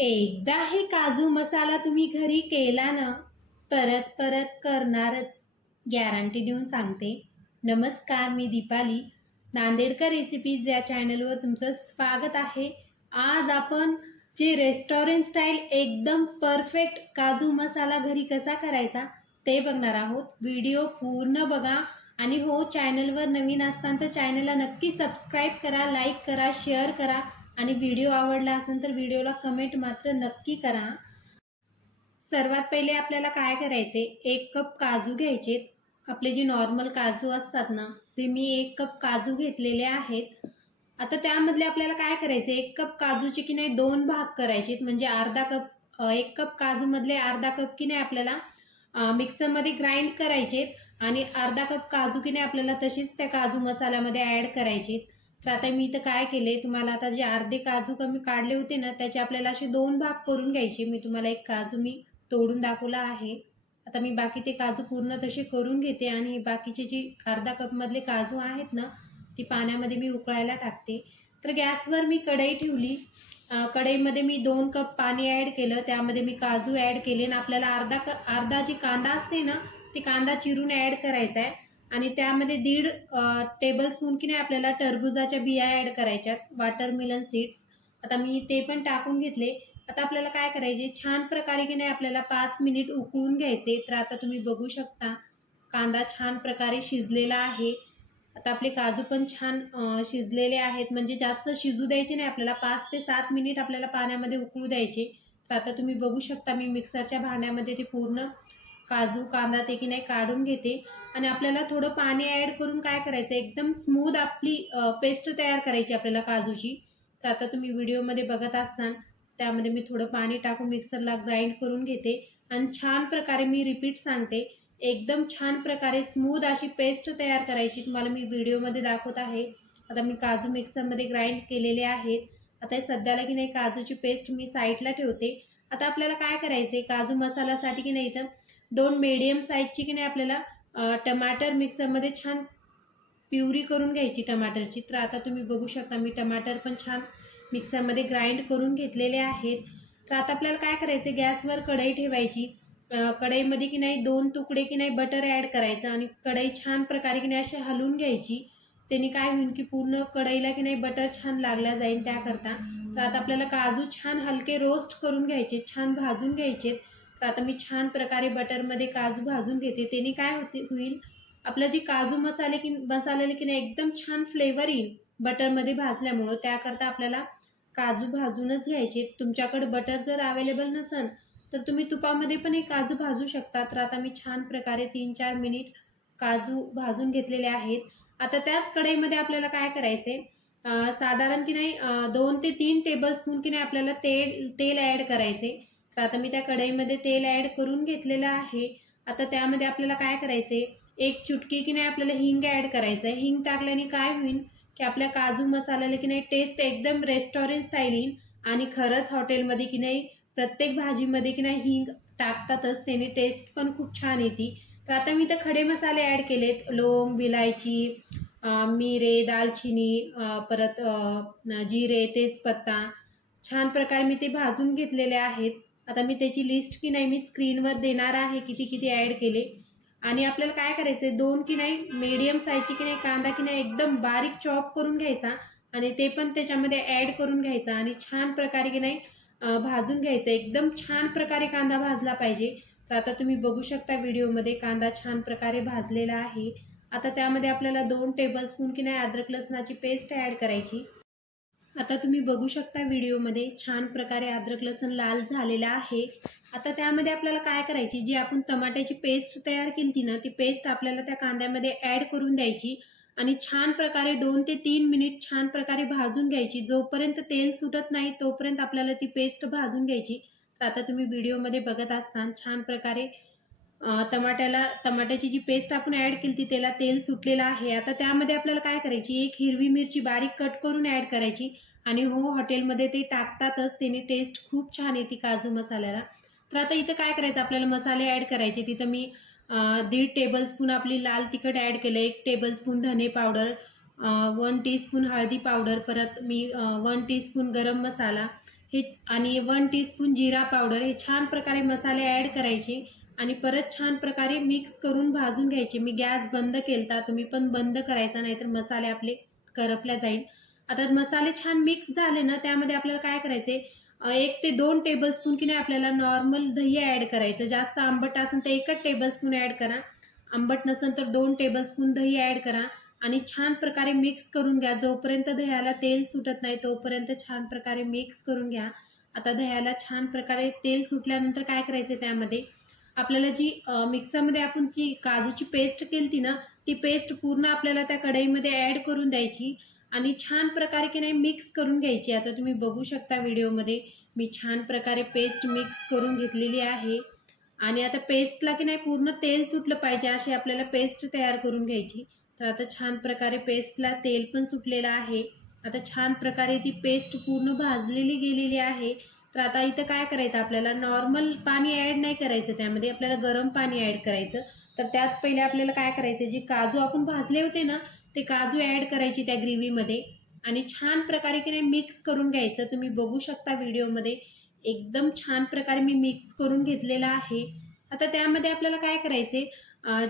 एकदा हे काजू मसाला तुम्ही घरी केला ना, परत परत करणारच, गॅरंटी देऊन सांगते. नमस्कार, मी दीपाली, नांदेडकर रेसिपीज या चॅनलवर तुमचं स्वागत आहे. आज आपण जे रेस्टॉरंट स्टाईल एकदम परफेक्ट काजू मसाला घरी कसा करायचा ते बघणार आहोत. व्हिडिओ पूर्ण बघा आणि हो, चॅनलवर नवीन असताना तर चॅनलला नक्की सबस्क्राईब करा, लाईक करा, शेअर करा आणि व्हिडिओ आवडला असेल तर व्हिडिओला कमेंट मात्र नक्की करा. सर्वात पहिले आपल्याला काय करायचे, 1 कप काजू घ्यायचे. आपले जे नॉर्मल काजू असतात ना, ते मी 1 कप काजू घेतलेले आहेत. आता त्यामधले आपल्याला काय करायचे, 1 कप काजूचे की नाही 2 भाग करायचे. म्हणजे अर्धा कप 1 कप काजूमधले अर्धा कप की नाही आपल्याला मिक्सरमध्ये ग्राइंड करायचे आणि अर्धा कप काजू की नाही आपल्याला तशीच त्या काजू मसाल्यामध्ये ॲड करायचे. तर आता मी इथं काय केले, तुम्हाला आता जे अर्धे काजू कमी काढले होते ना, त्याचे आपल्याला असे 2 भाग करून घ्यायचे. मी तुम्हाला एक काजू मी तोडून दाखवला आहे. आता मी बाकी ते काजू पूर्ण तसे करून घेते आणि बाकीचे जे अर्धा कपमधले काजू आहेत ना, ती पाण्यामध्ये मी उकळायला टाकते. तर गॅसवर मी कढई ठेवली. कढईमध्ये मी 2 कप पाणी ॲड केलं, त्यामध्ये मी काजू ॲड केले आणि आपल्याला अर्धा जी कांदा असते ना, ते कांदा चिरून ॲड करायचा आहे आणि त्यामध्ये 1.5 टेबलस्पून की नाही आपल्याला टरबुजाच्या बिया ॲड करायच्यात, वॉटरमेलन सीड्स. आता मी ते पण टाकून घेतले. आता आपल्याला काय करायचे, छान प्रकारे की नाही आपल्याला 5 मिनिट उकळून घ्यायचे. तर आता तुम्ही बघू शकता कांदा छान प्रकारे शिजलेला आहे. आता आपले काजू पण छान शिजलेले आहेत. म्हणजे जास्त शिजू द्यायचे नाही आपल्याला, 5 ते 7 मिनिट आपल्याला पाण्यामध्ये उकळू द्यायचे. तर आता तुम्ही बघू शकता मी मिक्सरच्या भांड्यामध्ये ते पूर्ण काजू कांदा ते की नाही काढून घेते आणि आपल्याला थोडं पाणी ॲड करून काय करायचं, एकदम स्मूथ आपली पेस्ट तयार करायची आपल्याला काजूची. तर आता तुम्ही व्हिडिओमध्ये बघत असताना त्यामध्ये मी थोडं पाणी टाकून मिक्सरला ग्राइंड करून घेते आणि छान प्रकारे मी रिपीट सांगते, एकदम छान प्रकारे स्मूथ अशी पेस्ट तयार करायची. तुम्हाला मी व्हिडिओमध्ये दाखवत आहे. आता मी काजू मिक्सरमध्ये ग्राइंड केलेले आहेत. आता हे सध्याला की नाही काजूची पेस्ट मी साईडला ठेवते. आता आपल्याला काय करायचे, काजू मसाल्यासाठी की नाही इथं 2 मीडियम साईजची की नाही आपल्याला टमाटर मिक्सरमध्ये छान प्युरी करून घ्यायची टमाटरची. तर आता तुम्ही बघू शकता मी टमाटर पण छान मिक्सरमध्ये ग्राइंड करून घेतलेले आहेत. तर आता आपल्याला काय करायचं, गॅसवर कढई ठेवायची. कढईमध्ये की नाही 2 तुकडे की नाही बटर ॲड करायचं आणि कढई छान प्रकारे की नाही अशी हलवून घ्यायची. त्यांनी काय होईल की पूर्ण कढईला की नाही बटर छान लागला जाईल त्याकरता. तर आता आपल्याला काजू छान हलके रोस्ट करून घ्यायचे, छान भाजून घ्यायचे. तर आता मी छान प्रकारे बटरमध्ये काजू भाजून घेते. त्यांनी काय होईल, आपलं जे काजू मसाल्याला की नाही एकदम छान फ्लेवर येईल बटरमध्ये भाजल्यामुळं. त्याकरता आपल्याला काजू भाजूनच घ्यायचे. तुमच्याकडे बटर जर अवेलेबल नसेल तर तुम्ही तुपामध्ये पण हे काजू भाजू शकता. तर आता मी छान प्रकारे 3-4 मिनिट काजू भाजून घेतलेले आहेत. आता त्याच कढईमध्ये आपल्याला काय करायचे, साधारण की नाही 2 ते 3 टेबलस्पून की नाही आपल्याला तेल ॲड करायचे. तर आता मी त्या कढईमध्ये तेल ॲड करून घेतलेलं आहे. आता त्यामध्ये आपल्याला काय करायचे, 1 चुटकी की नाही आपल्याला हिंग ॲड करायचं आहे. हिंग टाकल्याने काय होईल की आपल्या काजू मसाल्याला की नाही टेस्ट एकदम रेस्टॉरंट स्टाईल येईल आणि खरंच हॉटेलमध्ये की नाही प्रत्येक भाजीमध्ये की नाही हिंग टाकतातच, त्याने टेस्ट पण खूप छान येते. तर आता मी तर खडे मसाले ॲड केलेत, लवंग, विलायची, मिरे, दालचिनी, परत जिरे, तेजपत्ता. छान प्रकारे मी ते भाजून घेतलेले आहेत. आता मी त्याची लिस्ट की नाही मी स्क्रीनवर देणार आहे, किती किती ॲड केले. आणि आपल्याला काय करायचं आहे, 2 की नाही मीडियम साईजची की नाही कांदा की नाही एकदम बारीक चॉप करून घ्यायचा आणि ते पण त्याच्यामध्ये ॲड करून घ्यायचा आणि छान प्रकारे की नाही भाजून घ्यायचं. एकदम छान प्रकारे कांदा भाजला पाहिजे. तर आता तुम्ही बघू शकता व्हिडिओमध्ये कांदा छान प्रकारे भाजलेला आहे. आता त्यामध्ये आपल्याला 2 टेबलस्पून की नाही अद्रक लसणाची पेस्ट ॲड करायची. आता तुम्ही बघू शकता व्हिडिओमध्ये छान प्रकारे अद्रक लसूण लाल झालेला आहे. आता त्यामध्ये आपल्याला काय करायची, जी आपण टमाट्याची पेस्ट तयार केली ती ना, ती पेस्ट आपल्याला त्या कांद्यामध्ये ॲड करून द्यायची आणि छान प्रकारे 2 ते 3 मिनिट छान प्रकारे भाजून घ्यायची. जोपर्यंत तेल सुटत नाही तोपर्यंत आपल्याला ती पेस्ट भाजून घ्यायची. तर आता तुम्ही व्हिडिओमध्ये बघत असताना छान प्रकारे टमाट्याची जी पेस्ट आपण ॲड केली ती त्याला तेल सुटलेलं आहे. आता त्यामध्ये आपल्याला काय करायची, 1 हिरवी मिरची बारीक कट करून ॲड करायची आणि हो, हॉटेलमध्ये ते टाकतातच, त्याने टेस्ट खूप छान येते काजू मसाल्याला. तर आता इथं काय करायचं, आपल्याला मसाले ॲड करायचे. तिथं मी 1.5 टेबलस्पून आपली लाल तिखट ॲड केलं, 1 टेबलस्पून धने पावडर, 1 टीस्पून हळदी पावडर, परत मी 1 टीस्पून गरम मसाला, हे आणि 1 टीस्पून जिरा पावडर हे छान प्रकारे मसाले ॲड करायचे आणि परत छान प्रकारे मिक्स करून भाजून घ्यायचे. मी गॅस बंद केलता, तुम्ही पण बंद करायचा, नाहीतर मसाले आपले करपल्या जाईल. आता मसाले छान मिक्स झाले ना, त्यामध्ये आपल्याला काय करायचे 1 ते 2 टेबलस्पून की नाही आपल्याला नॉर्मल दही ॲड करायचं. जास्त आंबट असेल तर 1च टेबलस्पून ॲड करा. आंबट नसेल तर 2 टेबलस्पून दही ॲड करा आणि छान प्रकारे मिक्स करून घ्या. जोपर्यंत दह्याला तेल सुटत नाही तोपर्यंत छान प्रकारे मिक्स करून घ्या. आता दह्याला छान प्रकारे तेल सुटल्यानंतर काय करायचं त्यामध्ये आपल्याला जी मिक्सरमध्ये आपण जी काजूची पेस्ट केली ना, ती पेस्ट पूर्ण आपल्याला त्या कढईमध्ये ॲड करून द्यायची आणि छान प्रकारे की नाही मिक्स करून घ्यायची. आता तुम्ही बघू शकता व्हिडिओमध्ये मी छान प्रकारे पेस्ट मिक्स करून घेतलेली आहे आणि आता पेस्टला की नाही पूर्ण तेल सुटलं पाहिजे अशी आपल्याला पेस्ट तयार करून घ्यायची. तर आता छान प्रकारे पेस्टला तेल पण सुटलेलं आहे. आता छान प्रकारे ती पेस्ट पूर्ण भाजलेली गेलेली आहे. तर आता इथं काय करायचं आपल्याला नॉर्मल पाणी ॲड नाही करायचं, त्यामध्ये आपल्याला गरम पाणी ॲड करायचं. तर त्यात पहिले आपल्याला काय करायचं, जे काजू आपण भाजले होते ना ते काजू ॲड करायचे त्या ग्रेव्हीमध्ये आणि छान प्रकारे की नाही मिक्स करून घ्यायचं. तुम्ही बघू शकता व्हिडिओमध्ये एकदम छान प्रकारे मी मिक्स करून घेतलेलं आहे. आता त्यामध्ये आपल्याला काय करायचे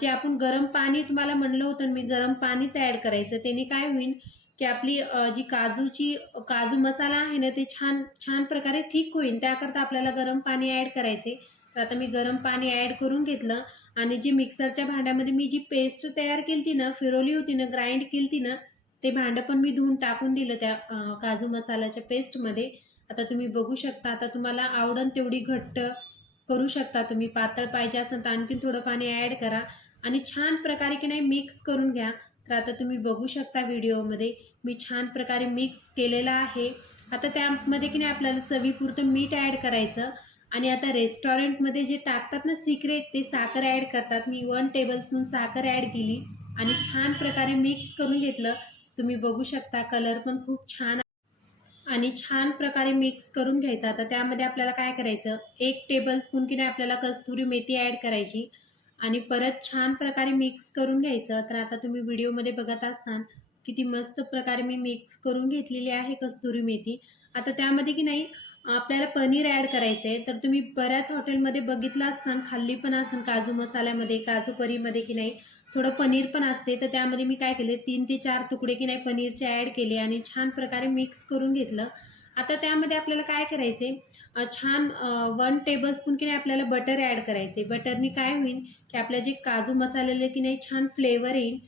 जे आपण गरम पाणी तुम्हाला म्हणलं होतं मी गरम पाणीच ॲड करायचं. त्याने काय होईल की आपली जी काजू मसाला आहे ना ते छान छान प्रकारे थिक होईल. त्याकरता आपल्याला गरम पाणी ॲड करायचे. तर आता मी गरम पाणी ॲड करून घेतलं आणि जी मिक्सरच्या भांड्यामध्ये मी जी पेस्ट तयार केली ना, फिरवली होती ना, ग्राइंड केली ना, ते भांडं पण मी धुवून टाकून दिलं त्या काजू मसाल्याच्या पेस्टमध्ये. आता तुम्ही बघू शकता. आता तुम्हाला आवडेल तेवढी घट्ट करू शकता तुम्ही. पातळ पाहिजे असेल तर आणखीन थोडं पाणी ॲड करा आणि छान प्रकारे की नाही मिक्स करून घ्या. तर आता तुम्ही बघू शकता व्हिडिओमध्ये मी छान प्रकारे मिक्स केलेलं आहे. आता त्यामध्ये की नाही आपल्याला चवीपुरतं मीठ ॲड करायचं आणि आता रेस्टॉरंटमध्ये जे टाकतात ना सिक्रेट, ते साखर ॲड करतात. मी 1 टेबलस्पून साखर ॲड केली आणि छान प्रकारे मिक्स करून घेतलं. तुम्ही बघू शकता कलर पण खूप छान आणि छान प्रकारे मिक्स करून घ्यायचं. आता त्यामध्ये आपल्याला काय करायचं 1 टेबलस्पून की नाही आपल्याला कस्तुरी मेथी ॲड करायची आणि परत छान प्रकारे मिक्स करून घ्यायचं. तर आता तुम्ही व्हिडिओमध्ये बघत असताना किती मस्त प्रकारे मी मिक्स करून घेतलेली आहे कस्तुरी मेथी. आता त्यामध्ये की नाही आपल्याला पनीर ॲड करायचं आहे. तर तुम्ही बऱ्याच हॉटेलमध्ये बघितलं असताना खाल्ली पण असेल काजू मसाल्यामध्ये, काजू करीमध्ये की नाही थोडं पनीर पण असते. तर त्यामध्ये मी काय केले 3 ते 4 तुकडे की नाही पनीरचे ॲड केले आणि छान प्रकारे मिक्स करून घेतलं. आता त्यामध्ये आपल्याला काय करायचे 1 टेबलस्पून की नाही आपल्याला बटर ॲड करायचे. बटरनी काय होईल की आपल्या जे काजू मसाल्याला की नाही छान फ्लेवर येईल.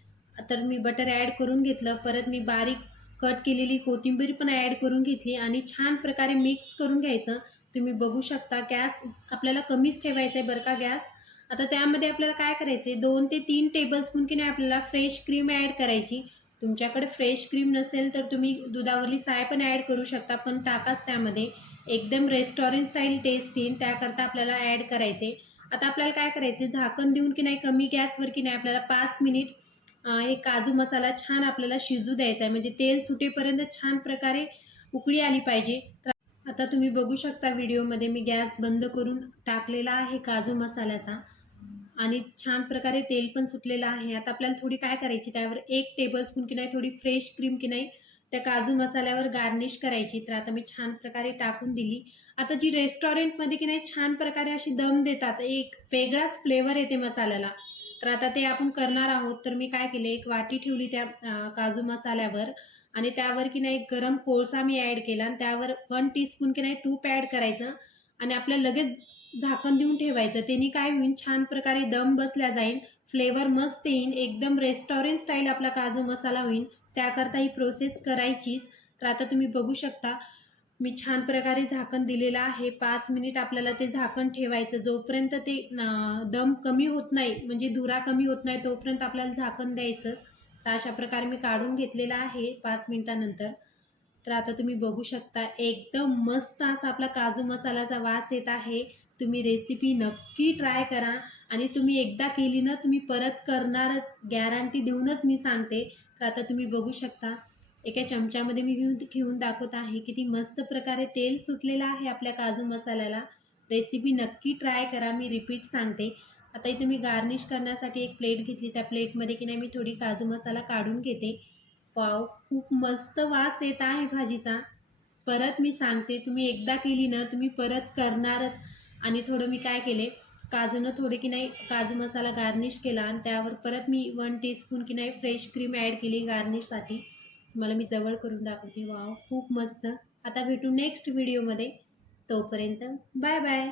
तर मी बटर ॲड करून घेतलं. परत मी बारीक कट केलेली कोथिंबीर पण ॲड करून घेतली आणि छान प्रकारे मिक्स करून घ्यायचं. तुम्ही बघू शकता गॅस आपल्याला कमीच ठेवायचा आहे बरं का गॅस. आता त्यामध्ये आपल्याला काय करायचे 2 ते 3 टेबलस्पून की नाही आपल्याला फ्रेश क्रीम ॲड करायची. तुमच्याकडे फ्रेश क्रीम नसेल तर तुम्ही दुधावरली साय पण ॲड करू शकता, पण टाकाच त्यामध्ये. एकदम रेस्टॉरंट स्टाईल टेस्ट येईल त्याकरता आपल्याला ॲड करायचे. आता आपल्याला काय करायचे झाकण देऊन की नाही कमी गॅसवर की नाही आपल्याला 5 मिनिट हे काजू मसाला छान आपल्याला शिजू द्यायचा आहे. म्हणजे तेल सुटेपर्यंत छान प्रकारे उकळी आली पाहिजे. तर आता तुम्ही बघू शकता व्हिडिओमध्ये मी गॅस बंद करून टाकलेला आहे काजू मसाल्याचा आणि छान प्रकारे तेल पण सुटलेलं आहे. आता आपल्याला थोडी काय करायची त्यावर 1 टेबलस्पून की नाही थोडी फ्रेश क्रीम की नाही त्या काजू मसाल्यावर गार्निश करायची. तर आता मी छान प्रकारे टाकून दिली. आता जी रेस्टॉरंटमध्ये की नाही छान प्रकारे अशी दम देतात, एक वेगळाच फ्लेवर येते मसाल्याला. तर आता ते आपण करणार आहोत. तर मी काय केले एक वाटी ठेवली त्या काजू मसाल्यावर आणि त्यावर की नाही गरम कोळसा मी ॲड केला आणि त्यावर 1 टीस्पून की नाही तूप ॲड करायचं आणि आपल्याला लगेच झाकण देऊन ठेवायचं. त्याने काय होईल छान प्रकारे दम बसला जाईल, फ्लेवर मस्त येईल, एकदम रेस्टॉरंट स्टाईल आपला काजू मसाला होईल. त्याकरता ही प्रोसेस करायचीच. तर आता तुम्ही बघू शकता मी छान प्रकारे झाकण दिलेलं आहे. 5 मिनिट आपल्याला ते झाकण ठेवायचं. जोपर्यंत ते दम कमी होत नाही म्हणजे धुरा कमी होत नाही तोपर्यंत आपल्याला झाकण द्यायचं. तर अशा प्रकारे मी काढून घेतलेलं आहे 5 मिनिटानंतर. तर आता तुम्ही बघू शकता एकदम मस्त असा आपला काजू मसाल्याचा वास येत आहे. तुम्ही रेसिपी नक्की ट्राय करा आणि तुम्ही एकदा केली ना तुम्ही परत करणारच, गॅरंटी देऊनच मी सांगते. तर आता तुम्ही बघू शकता एका चमच्यामध्ये मी घेऊन दाखवत आहे. किती मस्त प्रकारे तेल सुटलेलं आहे आपल्या काजू मसाल्याला. रेसिपी नक्की ट्राय करा, मी रिपीट सांगते. आता इथे मी गार्निश करण्यासाठी एक प्लेट घेतली. त्या प्लेटमध्ये की नाही मी थोडी काजू मसाला काढून घेते. वाव! खूप मस्त वास येत आहे भाजीचा. परत मी सांगते, तुम्ही एकदा केली ना तुम्ही परत करणारच. आणि थोडं मी काय केले, काजूनं थोडे की नाही काजू मसाला गार्निश केला आणि त्यावर परत मी 1 टीस्पून की नाही फ्रेश क्रीम ॲड केली गार्निशसाठी. तुम्हाला मी जवळ करून दाखवते. वाव, खूप मस्त. आता भेटू नेक्स्ट व्हिडिओमध्ये. तोपर्यंत बाय बाय.